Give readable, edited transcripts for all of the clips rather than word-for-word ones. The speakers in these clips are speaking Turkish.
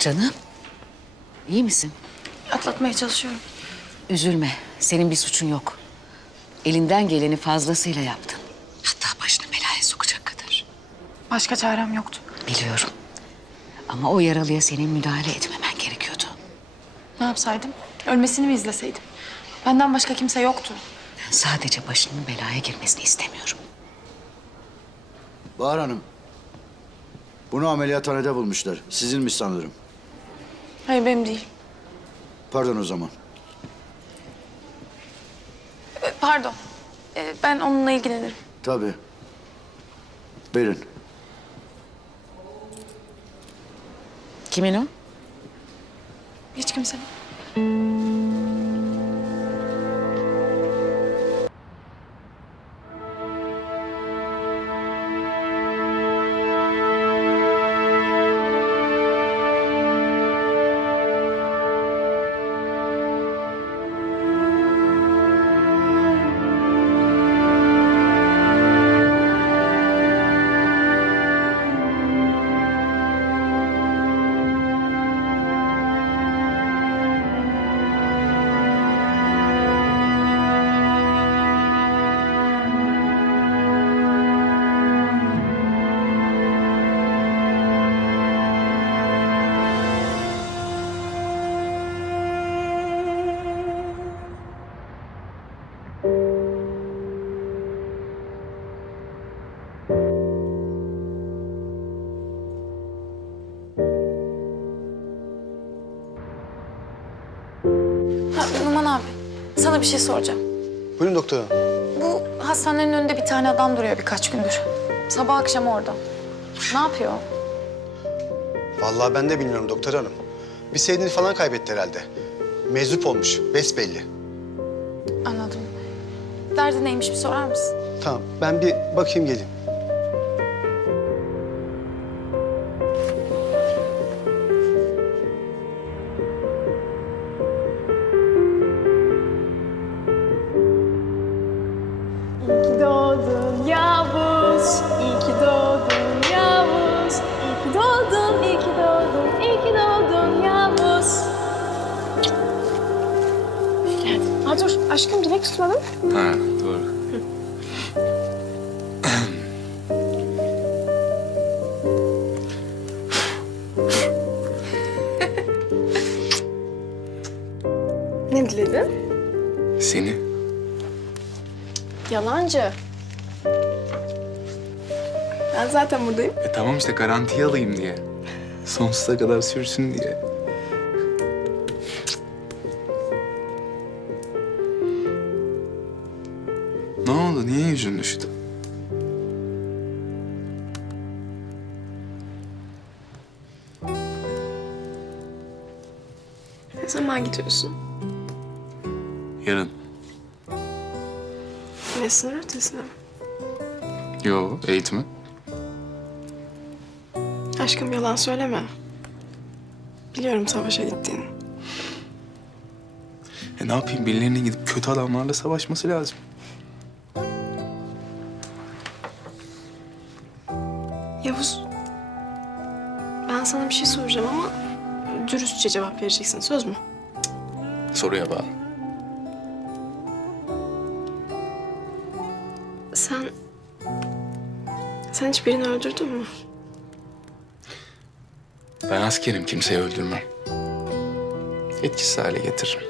Canım, iyi misin? Atlatmaya çalışıyorum. Üzülme, senin bir suçun yok. Elinden geleni fazlasıyla yaptın. Hatta başını belaya sokacak kadar. Başka çarem yoktu. Biliyorum. Ama o yaralıya senin müdahale etmemen gerekiyordu. Ne yapsaydım? Ölmesini mi izleseydim? Benden başka kimse yoktu. Ben sadece başının belaya girmesini istemiyorum. Bahar Hanım, bunu ameliyathanede bulmuşlar. Sizinmiş sanırım. Hayır, benim değil. Pardon o zaman. Pardon. Ben onunla ilgilenirim. Tabii. Verin. Kimin o? Hiç kimsenin. Numan abi, sana bir şey soracağım. Buyurun doktor hanım. Bu hastanenin önünde bir tane adam duruyor birkaç gündür. Sabah akşam orada. Ne yapıyor? Vallahi ben de bilmiyorum doktor hanım. Bir sevdiğini falan kaybetti herhalde. Meczup olmuş, besbelli. Anladım. Derdi neymiş bir sorar mısın? Tamam, ben bir bakayım geleyim. İyi ki doğdun Yavuz, iyi ki doğdun Yavuz. İyi ki doğdun, iyi ki doğdun, iyi ki doğdun Yavuz. Geldin. Aa, dur aşkım dilek tutmadın. Ha, doğru. Ne diledin? Seni. Yalancı. Ben zaten buradayım. Tamam işte garantiye alayım diye. Sonsuza kadar sürsün diye. Ne oldu? Niye yüzün düştü? Ne zaman gidiyorsun? Yarın. Yine sınır ötesine mi? Yo, eğitimi. Aşkım yalan söyleme. Biliyorum savaşa gittiğini. Ne yapayım? Birilerinin gidip kötü adamlarla savaşması lazım. Yavuz, ben sana bir şey soracağım ama dürüstçe cevap vereceksin, söz mü? Soruya bağlı. Sen hiç birini öldürdün mü? Ben askerim, kimseyi öldürmem. Etkisiz hale getiririm.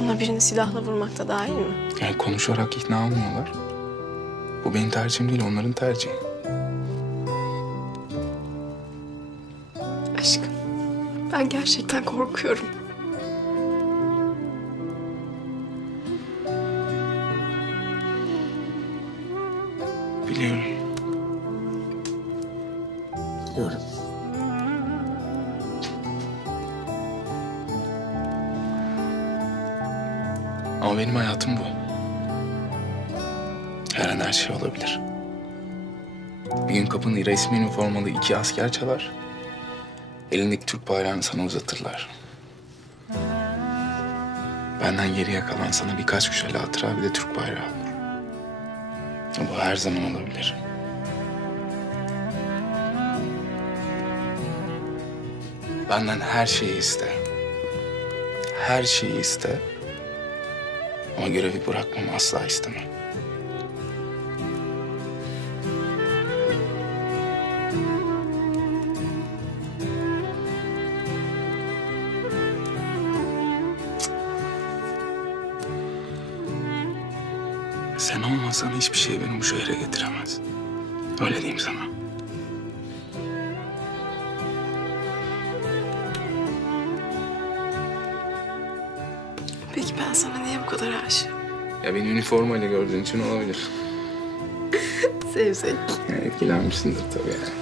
Buna birini silahla vurmak da dahil mi? Yani konuşarak ikna olmuyorlar. Bu benim tercihim değil, onların tercihi. Aşkım, ben gerçekten korkuyorum. Biliyorum. Biliyorum. Ama benim hayatım bu. Her an her şey olabilir. Bir gün kapının resmi üniformalı 2 asker çalar. Elindeki Türk bayrağını sana uzatırlar. Benden geriye kalan sana birkaç güzel hatıra, bir de Türk bayrağı olur. Bu her zaman olabilir. Benden her şeyi iste. Her şeyi iste. Ama görevi bırakmamı asla isteme. Sen olmasan hiçbir şey beni bu şehre getiremez. Öyle diyeyim sana. Peki ben sana niye bu kadar aşığım? Ya beni üniformayla gördüğün için olabilir. Sevsek. Yani etkilenmişsindir tabii yani.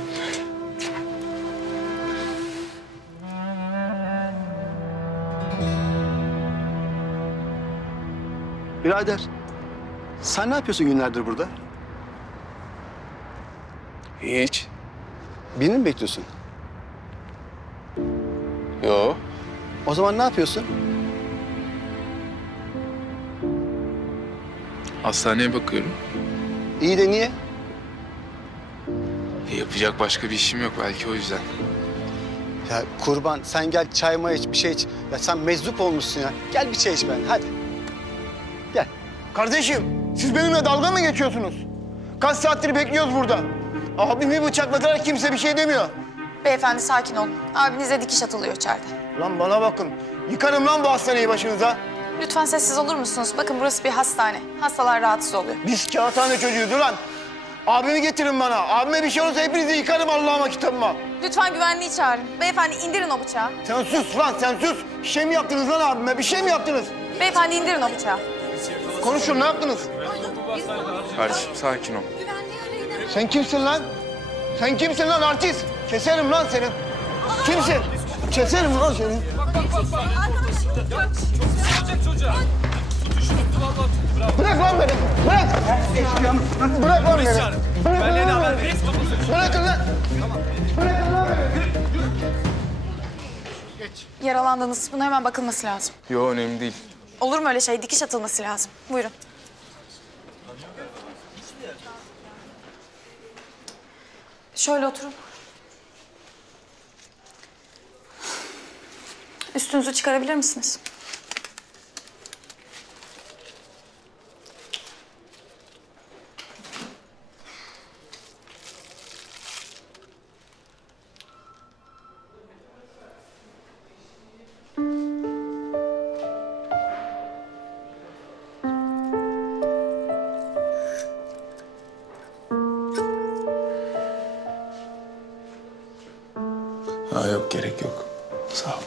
Birader, sen ne yapıyorsun günlerdir burada? Hiç. Birini mi bekliyorsun? Yo. O zaman ne yapıyorsun? Hastaneye bakıyorum. İyi de niye? Yapacak başka bir işim yok belki o yüzden. Ya kurban, sen gel çay iç, bir şey iç. Ya sen meczup olmuşsun ya. Gel bir çay iç ben, hadi. Gel. Kardeşim, siz benimle dalga mı geçiyorsunuz? Kaç saattir bekliyoruz burada. Abimi bıçaklatarak kimse bir şey demiyor. Beyefendi sakin olun. Abinize dikiş atılıyor içeride. Lan bana bakın, yıkarım lan bu hastaneyi başınıza. Lütfen sessiz olur musunuz? Bakın burası bir hastane. Hastalar rahatsız oluyor. Biz kağıthane çocuğuyuz ulan. Abimi getirin bana. Abime bir şey olursa hepinizi yıkarım Allah'ıma kitabıma. Lütfen güvenliği çağırın. Beyefendi indirin o bıçağı. Sen sus lan, sen sus. Bir şey mi yaptınız lan abime? Bir şey mi yaptınız? Beyefendi indirin o bıçağı. Konuşun, ne yaptınız? Kardeşim sakin ol. Sen kimsin lan? Sen kimsin lan artist? Keserim lan seni. Kimsin? Keserim lan seni. Bırak lan beni. Bırak. Bırak lan beni. Bırakın lan beni. Bırakın lan. Bırakın lan beni. Yaralandınız. Buna hemen bakılması lazım. Yo önemli değil. Olur mu öyle şey? Dikiş atılması lazım. Buyurun. Şöyle oturun. Üstünüzü çıkarabilir misiniz? Ha yok gerek yok. Sağ ol.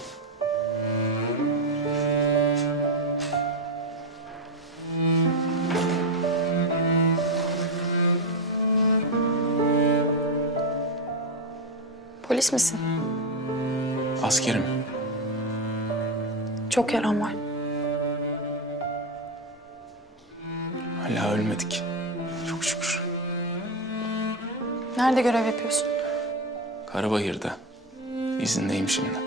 Polis misin? Askerim. Çok yaran var. Hala ölmedik. Çok şükür. Nerede görev yapıyorsun? Karabayır'da. İzindeyim şimdi.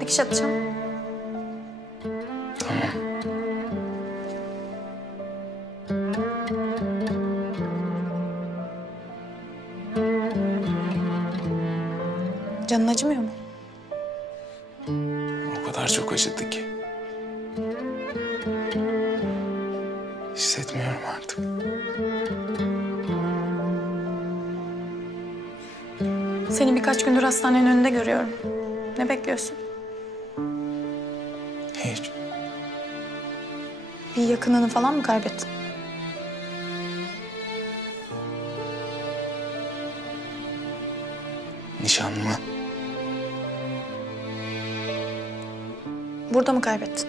Dikiş atacağım. Tamam. Canın acımıyor mu? O kadar çok acıdı ki. Hissetmiyorum artık. Seni birkaç gündür hastanenin önünde görüyorum. Ne bekliyorsun? Hiç. Bir yakınını falan mı kaybettin? Nişanlımı. Burada mı kaybettin?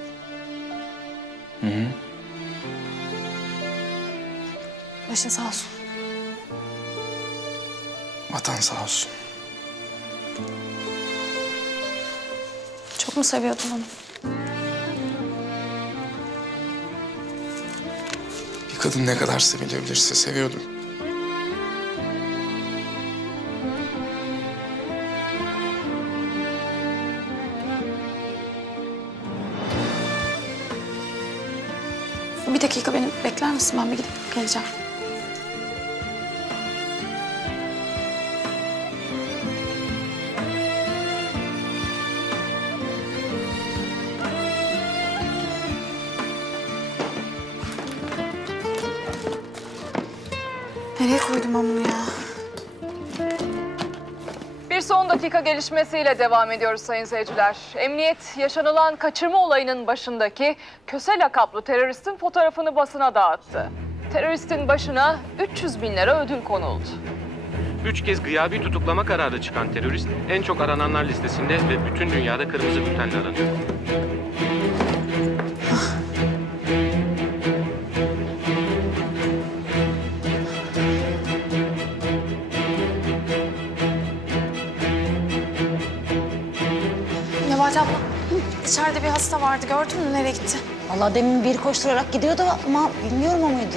Hı hı. Başın sağ olsun. Vatan sağ olsun. Çok mu seviyordun onu? Bir kadın ne kadar sevilebilirse seviyordum. Bir dakika beni bekler misin? Ben bir gidip geleceğim. Nereye koydum ben bunu ya? Bir son dakika gelişmesiyle devam ediyoruz sayın seyirciler. Emniyet yaşanılan kaçırma olayının başındaki Köse lakaplı teröristin fotoğrafını basına dağıttı. Teröristin başına 300 bin lira ödül konuldu. 3 kez gıyabi tutuklama kararı çıkan terörist en çok arananlar listesinde ve bütün dünyada kırmızı bültenle aranıyor. Nebahat abla, içeride bir hasta vardı. Gördün mü nereye gitti? Vallahi demin bir koşturarak gidiyordu ama bilmiyorum o muydu?